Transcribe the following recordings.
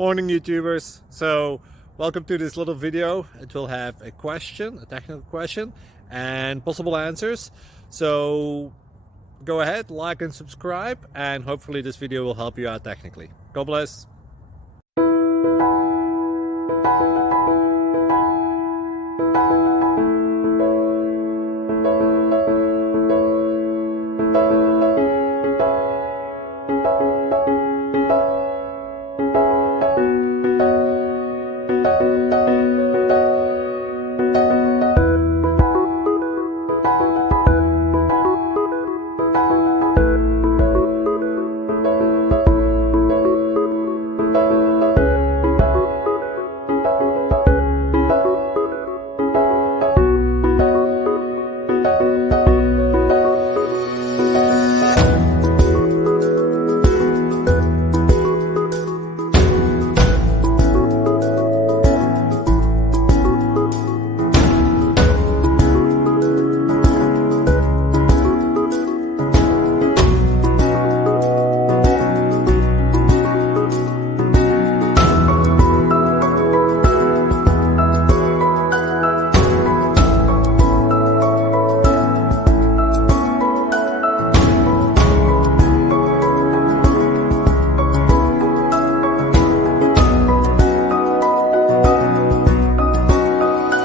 Morning YouTubers. So welcome to this little video. It will have a question, a technical question, and possible answers. So go ahead, like and subscribe, and hopefully this video will help you out technically. God bless.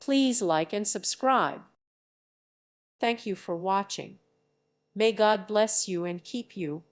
Please like and subscribe. Thank you for watching. May God bless you and keep you.